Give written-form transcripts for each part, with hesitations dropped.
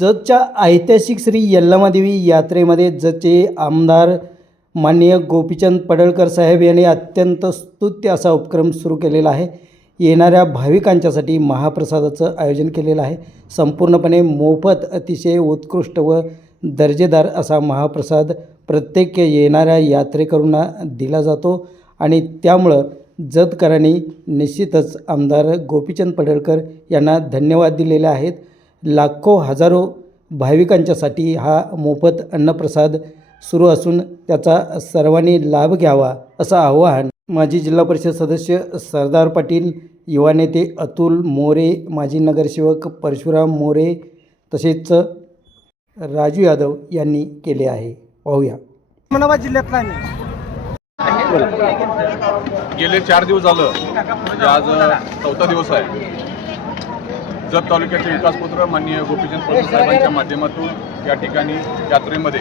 जतच्या ऐतिहासिक श्री यल्लमादेवी यात्रेमध्ये जतचे आमदार माननीय गोपीचंद पडळकर साहेब यांनी अत्यंत स्तुत्य असा उपक्रम सुरू केलेला आहे। येणाऱ्या भाविकांच्यासाठी महाप्रसादाचं आयोजन केलेलं आहे। संपूर्णपणे मोफत अतिशय उत्कृष्ट व दर्जेदार असा महाप्रसाद प्रत्येक येणाऱ्या यात्रेकरूंना दिला जातो आणि त्यामुळं जतकरांनी निश्चितच आमदार गोपीचंद पडळकर यांना धन्यवाद दिलेले आहेत। लाखो हजारो भाविकांच्यासाठी हा मोफत अन्नप्रसाद सुरू असून त्याचा सर्वांनी लाभ घ्यावा असं आवाहन माजी जिल्हा परिषद सदस्य सरदार पाटील, युवा नेते अतुल मोरे, माजी नगरसेवक परशुराम मोरे तसेच राजू यादव यांनी केले आहे। पाहूया। उस्मानाबाद जिल्ह्यातला गेले 4 दिवस झालं म्हणजे आज 4था दिवस आहे। जत तालुक्याचे विकासपुत्र माननीय गोपीचंद पडळकर साहेबांच्या माध्यमातून या ठिकाणी यात्रेमध्ये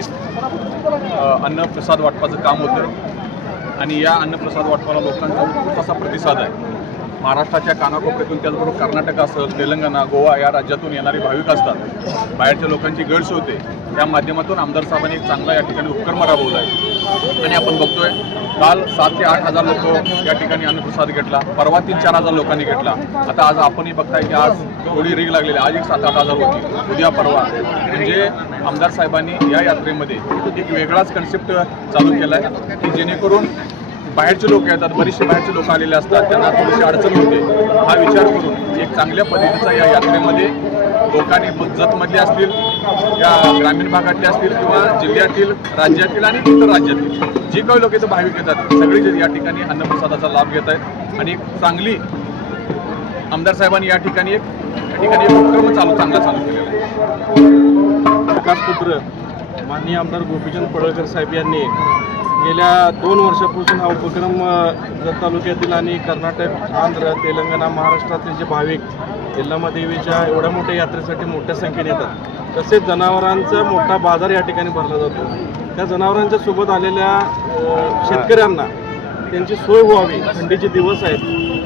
अन्नप्रसाद वाटपाचं काम होतं आणि या अन्नप्रसाद वाटपाला लोकांचा उत्कृष्ट असा प्रतिसाद आहे। महाराष्ट्राच्या कानाकोपऱ्यातून त्याचबरोबर कर्नाटक असेल, तेलंगणा, गोवा या राज्यातून येणारे भाविक असतात। बाहेरच्या लोकांची गैरसोय होते। त्या माध्यमातून आमदार साहेबांनी एक चांगला या ठिकाणी उपक्रम राबवला आहे आणि आपण बघतोय काल 7 ते 8 हजार लोक या ठिकाणी अन्नप्रसाद घेतला, परवा 3-4 हजार लोकांनी घेतला। आता आज आपणही बघताय की आज थोडी रीग लागलेली, आज एक 7-8 हजार होती, उद्या परवा। म्हणजे आमदार साहेबांनी या यात्रेमध्ये एक वेगळाच कन्सेप्ट चालू केला आहे की जेणेकरून बाहेरचे लोक येतात, बरेचसे बाहेरचे लोक आलेले असतात, त्यांना थोडीशी अडचण होते। हा विचार करून एक चांगल्या पद्धतीचा या यात्रेमध्ये लोकांनी जतमधले असतील, या ग्रामीण भागातले असतील किंवा जिल्ह्यातील, राज्यातील आणि इतर राज्यातील जी काही लोक इथं भाविक येतात सगळी या ठिकाणी अन्नप्रसादाचा लाभ घेत आहेत आणि एक चांगली आमदार साहेबांनी या ठिकाणी एक उपक्रम चांगला चालू केलेला आहे। विकासपुत्र माननीय आमदार गोपीचंद पडळकर साहेब यांनी गेल्या 2 वर्षापासून हा उपक्रम जत तालुक्यातील आणि कर्नाटक, आंध्र, तेलंगणा, महाराष्ट्रातील जे भाविक यल्लमादेवीच्या एवढ्या मोठ्या यात्रेसाठी मोठ्या संख्येने येतात। तसेच जनावरांचा मोठा बाजार या ठिकाणी भरला जातो। त्या जनावरांच्या सोबत आलेल्या शेतकऱ्यांना त्यांची सोय व्हावी, थंडीचे दिवस आहेत,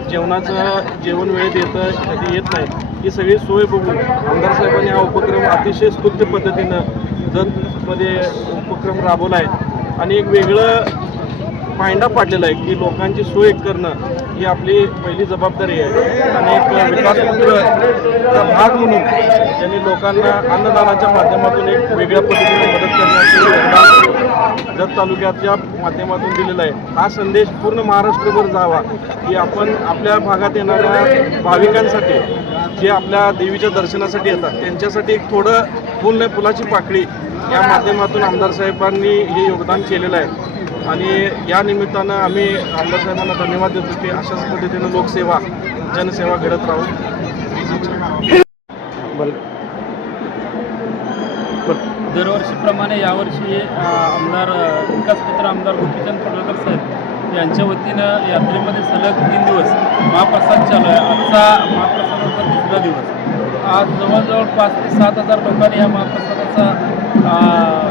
जेवण वेळेत येतं कधी येत नाही, ही सगळी सोय बघून आमदार साहेबांनी हा उपक्रम अतिशय स्तुत्य पद्धतीनं जतमध्ये उपक्रम राबवला आहे आणि एक वेगळं पायंडा पाडलेला आहे की लोकांची सोय करणं ही आपली पहिली जबाबदारी आहे आणि एक विकासपुत्रचा भाग म्हणून त्यांनी लोकांना अन्नदानाच्या माध्यमातून एक वेगळ्या पद्धतीने मदत करण्याची जत तालुक्याच्या माध्यमातून दिलेला आहे। हा संदेश पूर्ण महाराष्ट्रभर जावा की आपण आपल्या भागात येणाऱ्या भाविकांसाठी जे आपल्या देवीच्या दर्शनासाठी येतात त्यांच्यासाठी एक थोडं फुलाची पाकळी या माध्यमातून आमदार साहेबांनी हे योगदान केलेलं आहे आणि या निमित्तानं आम्ही आमदार साहेबांना धन्यवाद देतो की अशाच पद्धतीनं लोकसेवा, जनसेवा घडत राहू। दरवर्षीप्रमाणे यावर्षी आमदार विकासपुत्र आमदार गोपीचंद पडळकर साहेब यांच्या वतीनं यात्रेमध्ये सलग 3 दिवस महाप्रसाद चालू आहे। आजचा महाप्रसादाचा 3रा दिवस। आज जवळजवळ 5 ते 7 हजार लोकांनी या महाप्रसादाचा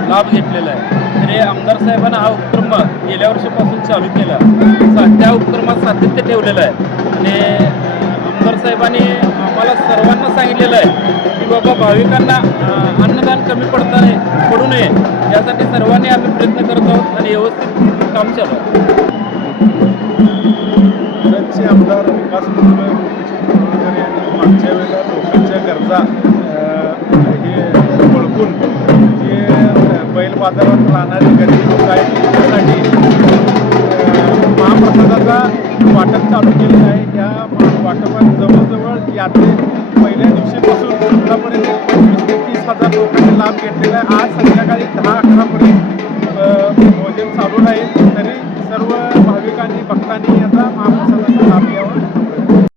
लाभ घेतलेला आहे। तर हे आमदार साहेबांना हा उपक्रम गेल्या वर्षीपासून चालू केला, त्या उपक्रमात सातत्य ठेवलेलं आहे आणि आमदार साहेबांनी आम्हाला सर्वांना सांगितलेलं आहे की बाबा भाविकांना अन्नदान कमी पडू नये यासाठी सर्वांनी आम्ही प्रयत्न करत आहोत आणि व्यवस्थित काम चालू आहे। जतचे आमदार विकासपुत्र पडळकर यांनी मागच्या वेळेला लोकांच्या गरजा हे ओळखून जे बैल बाजारात राहणारे गरीब लोक आहेत त्यांच्यासाठी महाप्रसादाचा वाटप चालू केलेलं आहे। या वाटपात जवळजवळ यात्रे पहिल्या दिवशीपासून आतापर्यंत 25 ते 30 हजार लोकांनी लाभ घेतलेला आहे। आज संध्याकाळी 10-11 पर्यंत भोजन चालू राहील।